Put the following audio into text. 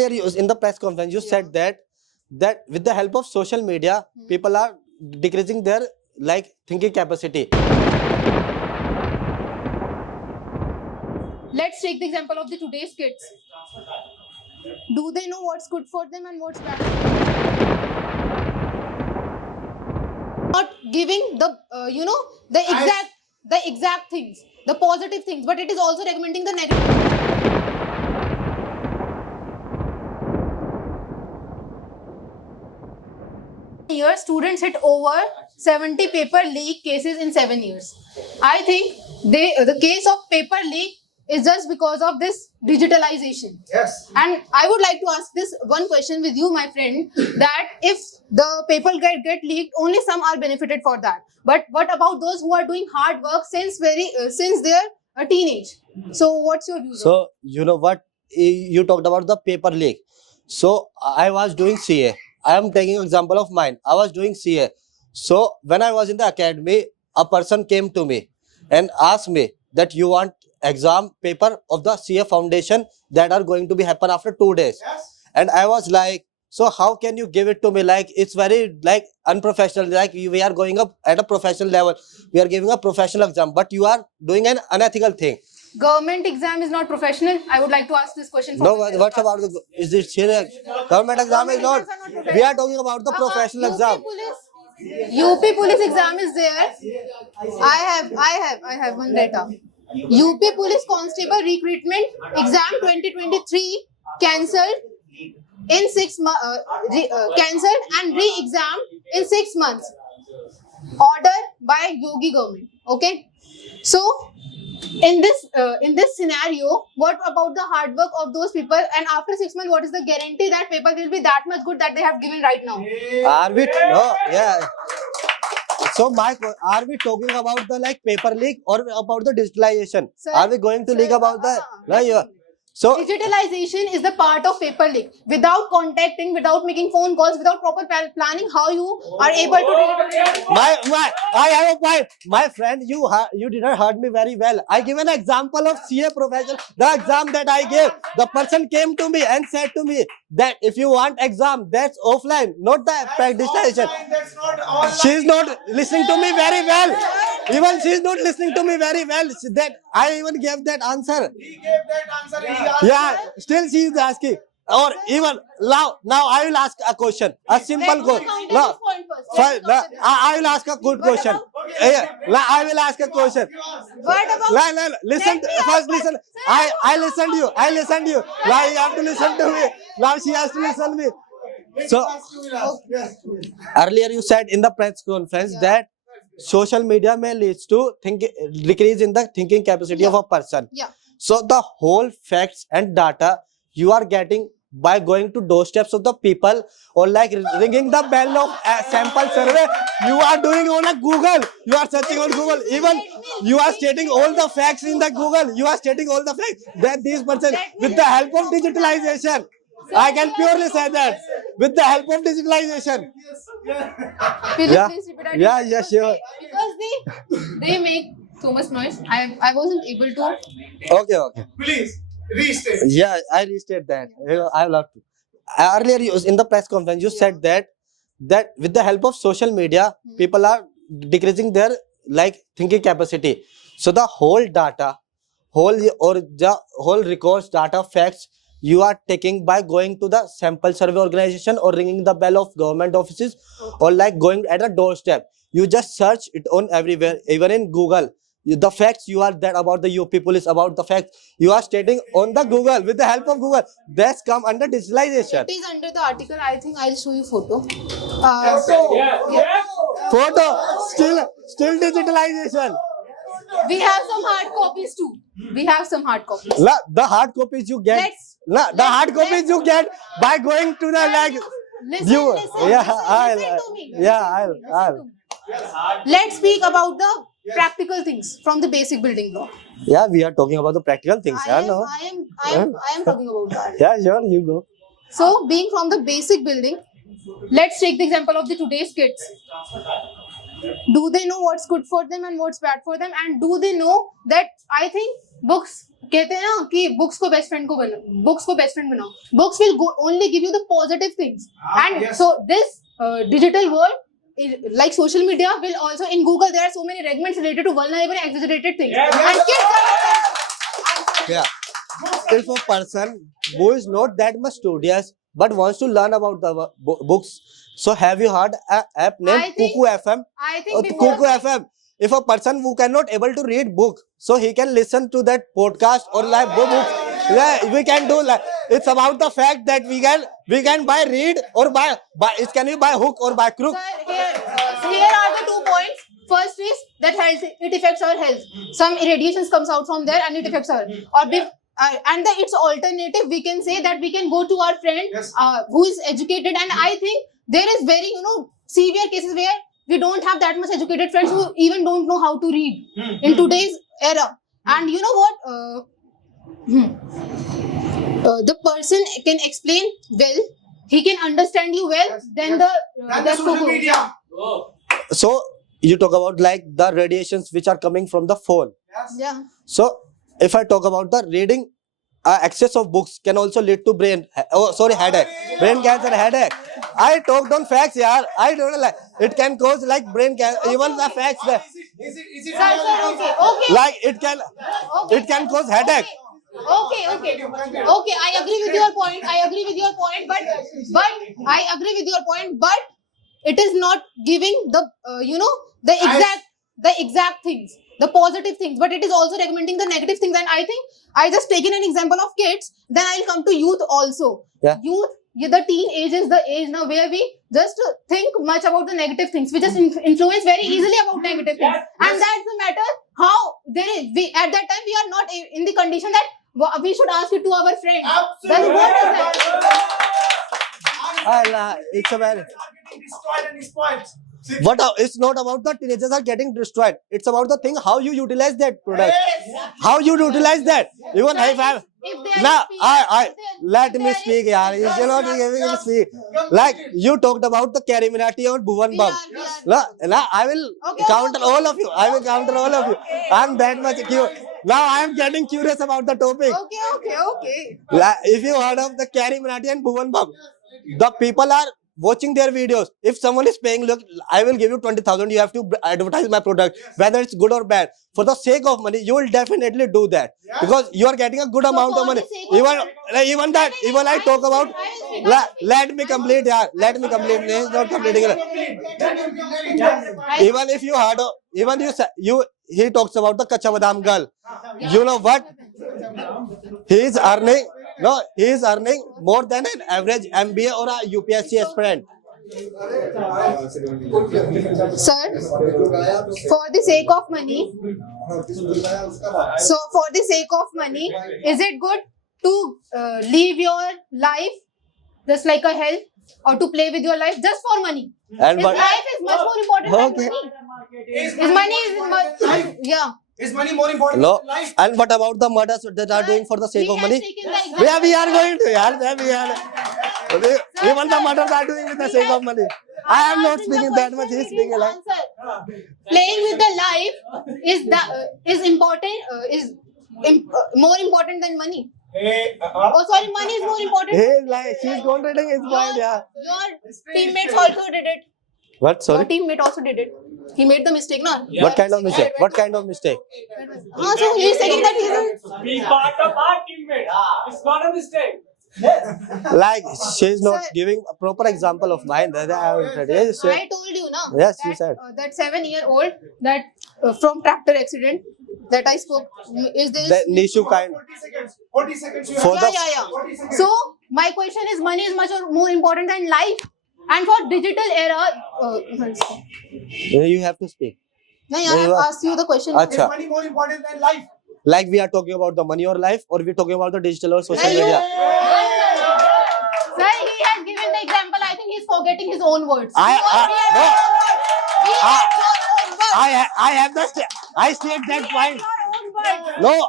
earlier in the press conference you said that with the help of social media people are decreasing their like thinking capacity. Let's take the example of the today's kids. Do they know what's good for them and what's bad? Not giving the the exact things, the positive things, but it is also recommending the negative. Years, students hit over 70 paper leak cases in 7 years. I think the case of paper leak is just because of this digitalization. Yes. And I would like to ask this one question with you, my friend, that if the paper get leaked, only some are benefited for that. But what about those who are doing hard work since they're a teenage? So what's your view? So you know what, you talked about the paper leak. So I was doing CA. I am taking an example of mine. I was doing CA. So when I was in the academy, a person came to me and asked me that you want exam paper of the CA foundation that are going to be happen after 2 days. Yes. And I was like, so how can you give it to me? Like it's very like unprofessional. Like we are going up at a professional level. We are giving a professional exam, but you are doing an unethical thing. Government exam is not professional. I would like to ask this question. No, what's about the, is it serious? Government exam is not. We are talking about the professional exam. UP police exam is there. I have one data. UP police constable recruitment exam 2023 cancelled in 6 months. Cancelled and re-exam in 6 months. Order by Yogi government. Okay. So in this scenario, what about the hard work of those people? And after 6 months, what is the guarantee that paper will be that much good that they have given right now? Are we? No, yeah. So, are we talking about the like paper leak or about the digitalization? Sir, are we going to leak about that? No, yeah. So digitalization is the part of paper leak. Without contacting, without making phone calls, without proper planning, how you are able to do it? I have a point. My friend, you didn't heard me very well. I give an example of CA profession. The exam that I gave, the person came to me and said to me that if you want exam, that's offline, not the digitalization. That's not online. She's not listening to me very well. Even she's not listening to me very well. That I even gave that answer. He gave that answer. He asked Yeah, still she is asking. Or even now I will ask a question, a simple question. No, fine, I will ask a good question. I will ask a question. What about? Listen, first listen. I listen to you. I listen to you. Now you have to listen to me. Now she has to listen to me. So earlier you said in the press conference that social media may lead to decrease in the thinking capacity of a person. Yeah. So the whole facts and data you are getting by going to doorsteps of the people or like ringing the bell of a sample survey, you are doing on a Google. You are searching on Google. Even you are stating all the facts in the Google. You are stating all the facts that this person with the help of digitalization. I can purely say that with the help of digitalization. Please repeat it. Yeah, sure. Because they make so much noise. I wasn't able to. Okay. Please restate. Yeah, I restate that. I love to. Earlier in the press conference, you said that with the help of social media, people are decreasing their like thinking capacity. So the whole data, whole records, data, facts you are taking by going to the sample survey organization or ringing the bell of government offices or like going at a doorstep. You just search it on everywhere, even in Google. The facts you are that about the UP police, about the facts you are stating on the Google with the help of Google. That's come under digitalization. It is under the article. I think I'll show you photo. Photo, still digitalization. We have some hard copies too. The hard copies you get. Hard copies you get by going to the like. Listen to me. I'll. Let's speak about the practical things from the basic building block. Yeah, we are talking about the practical things. I am talking about that. Yeah, sure, you go. So, being from the basic building, let's take the example of the today's kids. Do they know what's good for them and what's bad for them? And do they know that I think books कहते हैं ना कि books को best friend बनाओ. Books will only give you the positive things. And yes. so this digital world, like social media, will also, in Google there are so many segments related to vulnerable and exaggerated things. And kids Yeah. If a person who is not that much studious but wants to learn about the books, so have you heard an app named I think- Cuckoo FM? I think before Cuckoo FM. If a person who cannot able to read book, so he can listen to that podcast or like book. Yeah, we can do like it's about the fact that we can buy read or buy it can be by hook or by crook. Sir, here are the 2 points. First is that health, it affects our health. Some irradiations comes out from there and it affects our and its alternative, we can say that we can go to our friend Yes. who is educated, and I think there is very severe cases where we don't have that much educated friends who even don't know how to read in today's era. And you know what? The person can explain well, he can understand you well, Yes, then yes. the And the social cuckoo. media. So you talk about like the radiations which are coming from the phone. Yes. Yeah. So if I talk about the reading, excess of books can also lead to headache, brain cancer, headache. I talked on facts, yaar. I don't like it can cause like brain cancer. Even the facts that Is it Sir, okay. like it Okay. can cause headache. Okay. I agree with your point. But it is not giving the the exact things, the positive things. But it is also recommending the negative things. And I think I just taken an example of kids. Then I'll come to youth also. Yeah. Youth. The teen age is the age now where we just think much about the negative things. We just influence very easily about negative things. And that's the matter. How at that time we are not in the condition that we should ask it to our friends. Then what is that? It's a very Getting destroyed and spoiled. it's not about the teenagers are getting destroyed. It's about the thing how you utilize that product. Yes. How you utilize that. Even if I If they are now speaking- let me speak, yaar. You cannot giving me speak. Like you talked about the Kariminati or Bhuvan We Bam. are. Now I will Okay, counter okay. all of you. I will counter all of you. I'm that much curious. Now I am getting curious about the topic. Okay. If you heard of the Kariminati and Bhuvan Bam, the people are watching their videos. If someone is paying, look, I will give you 20,000. You have to advertise my product, whether it's good or bad. For the sake of money, you will definitely do that because you are getting a good amount for of money. the sake of Even that, even I talk about. Let me complete, yeah. Let me complete. No, he's not completing it. Even if you heard, even he talks about the Kacha Badam girl. You know what? He is earning more than an average MBA or a UPSC aspirant. Sir, for the sake of money, is it good to leave your life just like a health, or to play with your life just for money? And His what? life is much more important than Okay. money. His money is much, yeah. Is money more important No. than life? And what about the murders that are doing for the sake He of has money? taken the example. Where we are going to, yaar. Where we are. Even the murders are doing with the sake of money. I am not speaking that much. He is speaking a lot. Playing with the life is important. More important than money. Oh, sorry, money is more important. He is like she's contradicting his point. Yeah. Your teammates also did it. What? Your Sorry. teammate also did it. He made the mistake, no? What kind of mistake? What kind of mistake? So he is saying that he is. Be part of our teammate. It's not a mistake. Like she's not Sir. giving a proper example of mine. That I have said. Yes, sir. I told you, no? Yes, that, you said. That 7-year-old that from tractor accident that I spoke is this. The Nishu kind. 40 seconds. You For have. the- Yeah. 40 seconds. So my question is, money is much more important than life, and for digital era. You have to speak. No, Yeah, I you have are- asked you the question. Is Acha. money more important than life? Like we are talking about the money or life, or we talking about the digital or social Sir, media. Sir, he has given the example. I think he's forgetting his own words. I We have your own words. have I state that point. No,